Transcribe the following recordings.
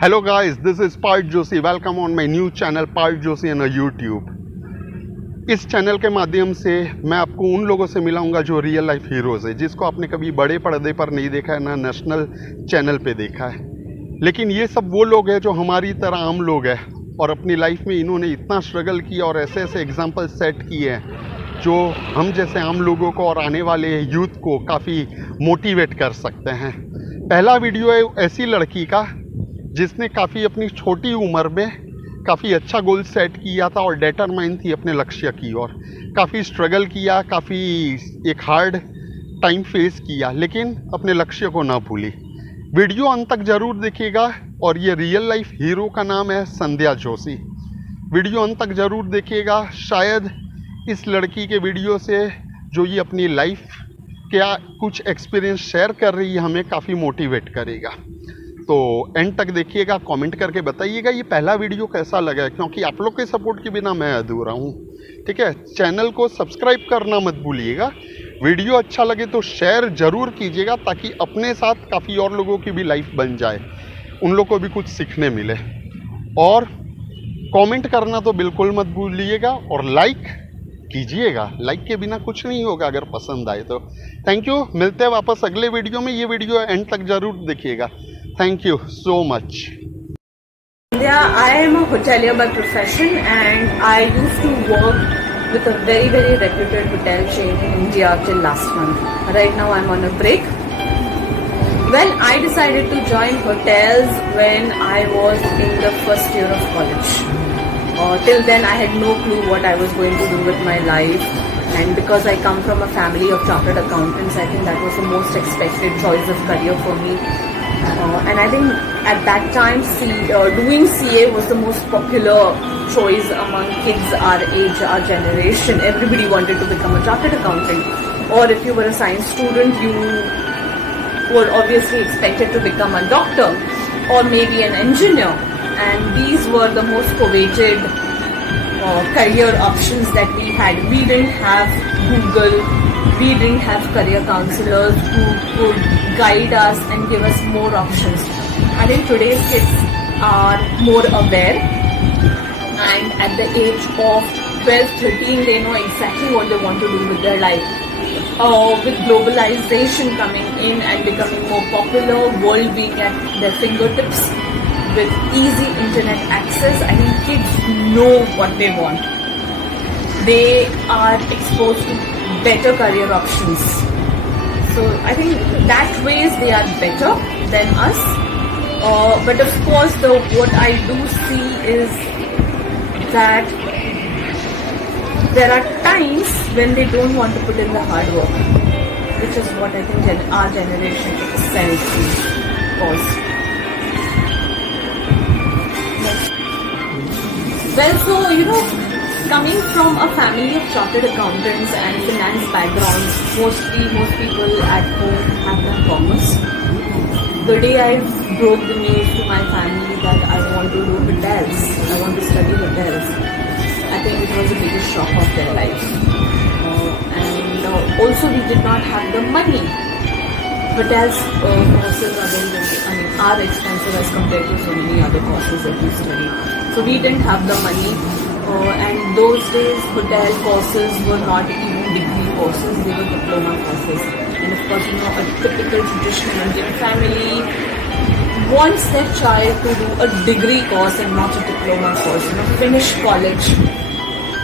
Hello guys, this is Part Joshi. Welcome on my new channel Part Joshi on YouTube. इस channel के माध्यम से मैं आपको उन लोगों से मिलाऊंगा जो रियल लाइफ हीरोज़ है, जिसको आपने कभी बड़े पर्दे पर नहीं देखा है, ना नेशनल चैनल पे देखा है। लेकिन ये सब वो लोग हैं जो हमारी तरह आम लोग हैं और अपनी लाइफ में इन्होंने इतना स्ट्रगल किया और ऐसे ऐसे एग्जाम्पल सेट किए हैं जो हम जैसे आम लोगों को और आने वाले यूथ को काफ़ी मोटिवेट कर सकते हैं। पहला वीडियो है ऐसी लड़की का जिसने काफ़ी अपनी छोटी उम्र में काफ़ी अच्छा गोल सेट किया था और डिटरमाइन थी अपने लक्ष्य की ओर। काफ़ी स्ट्रगल किया, काफ़ी एक हार्ड टाइम फेस किया, लेकिन अपने लक्ष्य को ना भूली। वीडियो अंत तक ज़रूर देखिएगा और ये रियल लाइफ हीरो का नाम है संध्या जोशी। वीडियो अंत तक ज़रूर देखिएगा, शायद इस लड़की के वीडियो से जो ये अपनी लाइफ क्या कुछ एक्सपीरियंस शेयर कर रही है हमें काफ़ी मोटिवेट करेगा। तो एंड तक देखिएगा, कमेंट करके बताइएगा ये पहला वीडियो कैसा लगा है, क्योंकि आप लोग के सपोर्ट के बिना मैं अधूरा हूँ। ठीक है, चैनल को सब्सक्राइब करना मत भूलिएगा। वीडियो अच्छा लगे तो शेयर ज़रूर कीजिएगा ताकि अपने साथ काफ़ी और लोगों की भी लाइफ बन जाए, उन लोग को भी कुछ सीखने मिले। और कमेंट करना तो बिल्कुल मत भूलिएगा और लाइक कीजिएगा। लाइक के बिना कुछ नहीं होगा अगर पसंद आए तो। थैंक यू, मिलते हैं वापस अगले वीडियो में। ये वीडियो एंड तक ज़रूर देखिएगा। Thank you so much. Yeah, I am a hotelier by profession and I used to work with a very reputed hotel chain in India till last month. Right now I'm on a break. Well, I decided to join hotels when I was in the first year of college. Till then I had no clue what I was going to do with my life, and because I come from a family of chartered accountants, I think that was the most expected choice of career for me. And I think at that time doing CA was the most popular choice among kids our age, our generation. Everybody wanted to become a chartered accountant, or if you were a science student you were obviously expected to become a doctor or maybe an engineer, and these were the most coveted career options that we had. We didn't have Google, we didn't have career counselors who could guide us and give us more options. I think today's kids are more aware, and at the age of 12, 13 they know exactly what they want to do with their life. With globalization coming in and becoming more popular, world being at their fingertips, with easy internet access, I think kids know what they want. They are exposed to better career options. So I think that ways they are better than us. But of course, what I do see is that there are times when they don't want to put in the hard work, which is what I think our generation excels in. Pause. Well, so coming from a family of chartered accountants and finance backgrounds, most people at home have done commerce. The day I broke the news to my family that I want to do hotels, I want to study hotels, I think it was the biggest shock of their life. And also we did not have the money. Hotels courses are expensive as compared to so many other courses that we study. So we didn't have the money. And those days hotel courses were not even degree courses, they were diploma courses. And of course, a typical traditional Indian family wants their child to do a degree course and not a diploma course, finish college.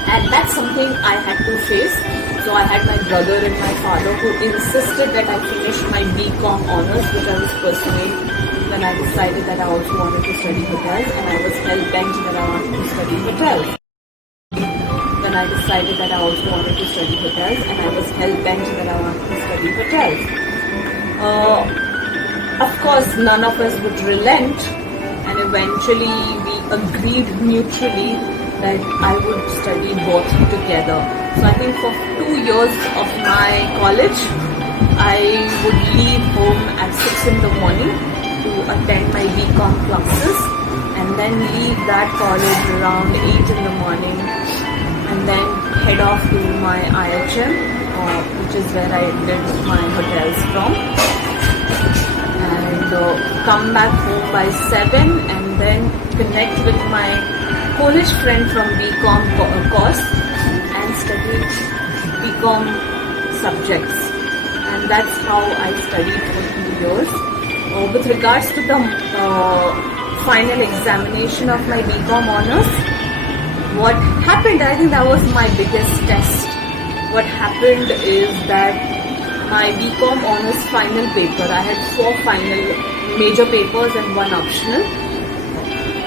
And that's something I had to face. So I had my brother and my father who insisted that I finish my BCom honors, which I was pursuing. Then I decided that I also wanted to study hotels, and I was hell-bent that I wanted to study hotels. Then I decided that I also wanted to study hotels, and I was hell-bent that I wanted to study hotels. Of course, none of us would relent, and eventually we agreed mutually that I would study both together. So I think for 2 years of my college, I would leave home at 6 in the morning to attend my BCom classes, and then leave that college around 8 in the morning, and then head off to my IHM, which is where I did my hotels from, and come back home by 7, and and then connect with my college friend from BCom course and studied BCom subjects, and that's how I studied for 2 years. With regards to the final examination of my BCom honors, what happened, I think that was my biggest test. What happened is that my BCom honors final paper, I had 4 final major papers and 1 optional.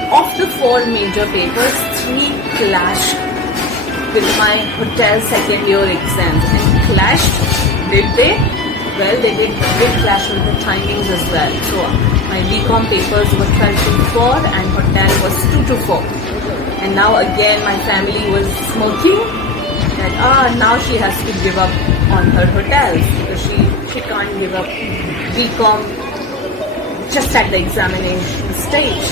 Of the 4 major papers, 3 clashed with my hotel second year exams. And clashed, did they? Well, they did clash with the timings as well. So my BCom papers were 12 to 4 and hotel was 2 to 4. And now again my family was smirking that now she has to give up on her hotels because she can't give up BCom just at the examination stage.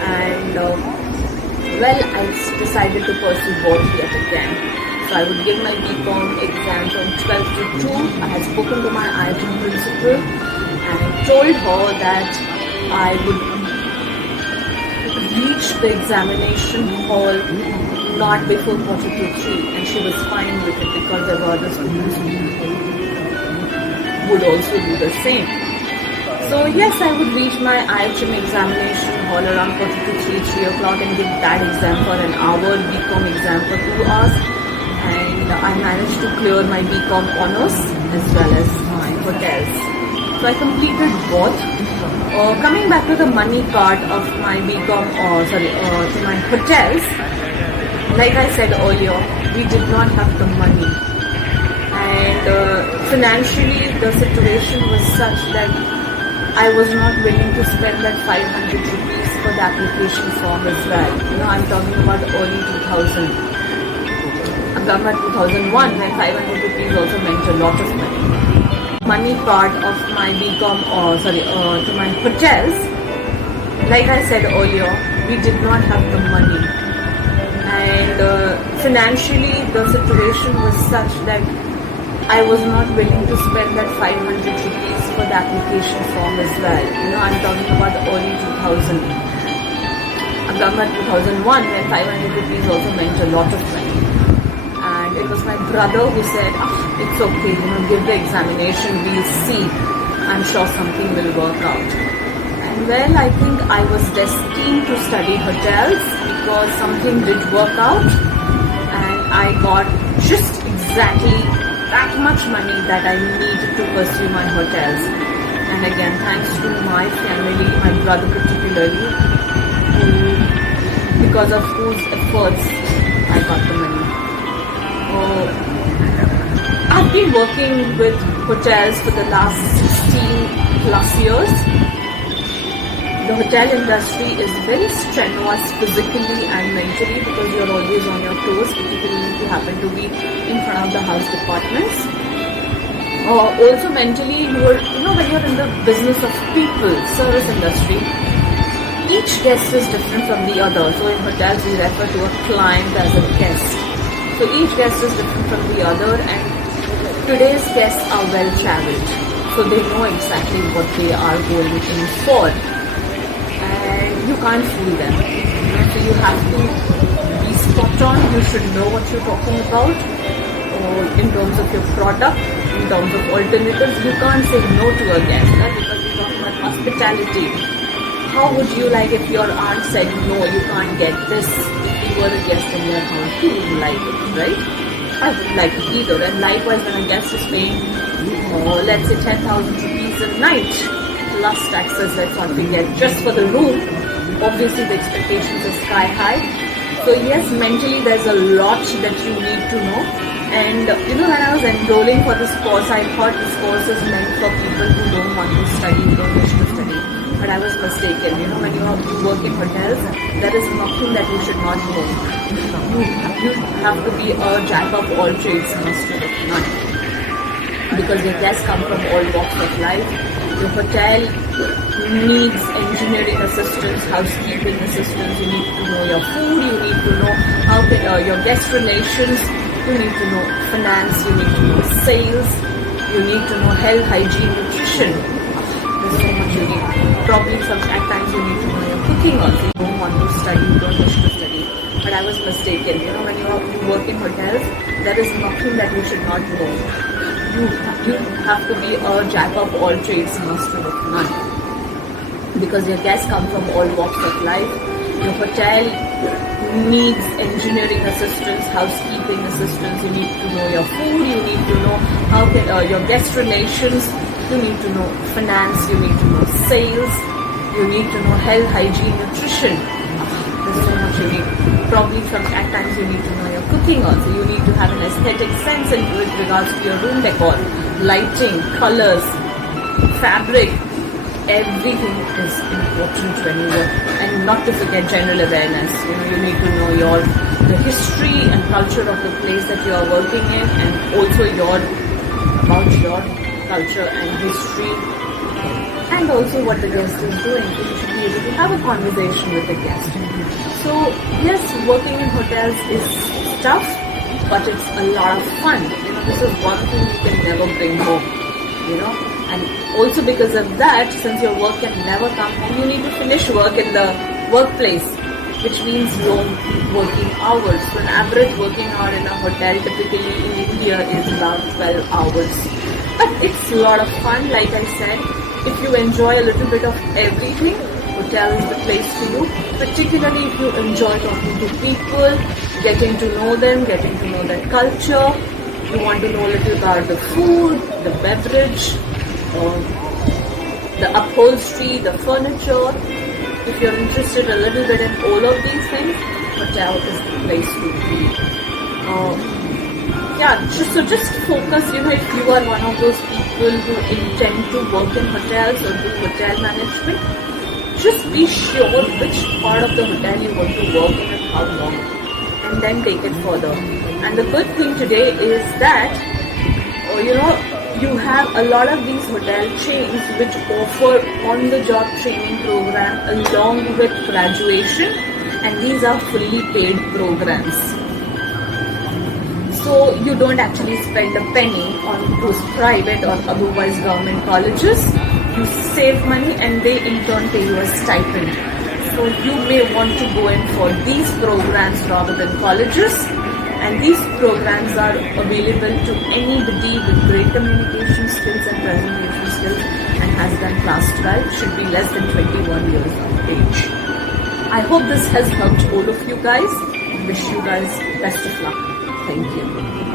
And well, I decided to pursue both yet again. So I would give my BCom exam from 12 to 2. I had spoken to my IIT principal and told her that I would reach the examination hall not before 4 to 3, and she was fine with it because there were other students who would also do the same. So yes, I would reach my IHM examination hall around 4 to 3 o'clock and give that exam for an hour, BCom exam for 2 hours, and I managed to clear my BCom honors as well as my hotels. So I completed both. Coming back to the money part of my BCom, to my hotels, like I said earlier, we did not have the money, and financially the situation was such that I was not willing to spend that 500 rupees for the application form as well. I'm talking about early 2000. I'm talking about 2001 when 500 rupees also meant a lot of money. Money part of my BCom, to my hotels, like I said earlier, we did not have the money, and financially the situation was such that I was not willing to spend that 500 rupees for the application form as well. I'm talking about early 2000. I'm talking about 2001 when 500 rupees also meant a lot of money. And it was my brother who said, it's okay, give the examination, we'll see. I'm sure something will work out. And well, I think I was destined to study hotels because something did work out, and I got just exactly that much money that I needed to pursue my hotels. And again, thanks to my family, my brother particularly, because of whose efforts I got the money. I've been working with hotels for the last 16 plus years. The hotel industry is very strenuous physically and mentally because you're always on your toes, particularly if you happen to be in front of the house departments. Also mentally, when you're in the business of people, service industry, each guest is different from the other. So in hotels, we refer to a client as a guest. So each guest is different from the other, and today's guests are well traveled. So they know exactly what they are going in for. And you can't fool them. So you have to be spot on. You should know what you're talking about. In terms of your product, in terms of alternatives, you can't say no to a guest, right? Because we're talking about hospitality. How would you like if your aunt said, no, you can't get this? If you were a guest in your house, you wouldn't like it, right? I wouldn't like it either. And likewise, when a guest is paying, let's say 10,000 rupees a night, plus taxes, let's not forget, just for the room, obviously the expectations are sky high. So yes, mentally there's a lot that you need to know. And when I was enrolling for this course, I thought this course is meant for people who don't want to study, who don't wish to study. But I was mistaken. When you work in hotels, there is nothing that you should not know. You have to be a jack of all trades, master of none. Because your guests come from all walks of life. Your hotel needs engineering assistance, housekeeping assistance. You need to know your food. You need to know your guest relations. You need to know finance, you need to know sales, you need to know health, hygiene, nutrition. There's so much you need. Probably at times you need to know your cooking also. You don't want to study, you don't wish to study. But I was mistaken. You know, when you work in hotels, there is nothing that you should not know. You have to be a jack of all trades, master of none. Because your guests come from all walks of life. Your hotel needs engineering assistance, housekeeping assistance. You need to know your food. You need to know your guest relations. You need to know finance. You need to know sales. You need to know health, hygiene, nutrition. There's so much you need. Probably at times you need to know your cooking also. You need to have an aesthetic sense with regards to your room decor, lighting, colors, fabric. Everything is important when you work, and not to forget general awareness. You know, you need to know the history and culture of the place that you are working in, and also about your culture and history, and also what the guest is doing. So you should be able to have a conversation with the guest. So yes, working in hotels is tough, but it's a lot of fun. You know, this is one thing you can never bring home. You know, and also because of that, since your work can never come home, you need to finish work in the workplace, which means your working hours. So an average working hour in a hotel typically in India is about 12 hours. But it's a lot of fun, like I said. If you enjoy a little bit of everything, hotel is the place for you. Particularly if you enjoy talking to people, getting to know them, getting to know their culture. You want to know a little about the food, the beverage, the upholstery, the furniture. If you're interested a little bit in all of these things, hotel is the place to be. Just focus, you know, if you are one of those people who intend to work in hotels or do hotel management, just be sure which part of the hotel you want to work in and how long, and then take it further. And the good thing today is that, you have a lot of these hotel chains which offer on-the-job training program along with graduation, and these are fully paid programs. So you don't actually spend a penny on those private or otherwise government colleges. You save money and they in turn pay you a stipend. So you may want to go in for these programs rather than colleges. And these programs are available to anybody with great communication skills and presentation skills and has done class 12, should be less than 21 years of age. I hope this has helped all of you guys. Wish you guys best of luck. Thank you.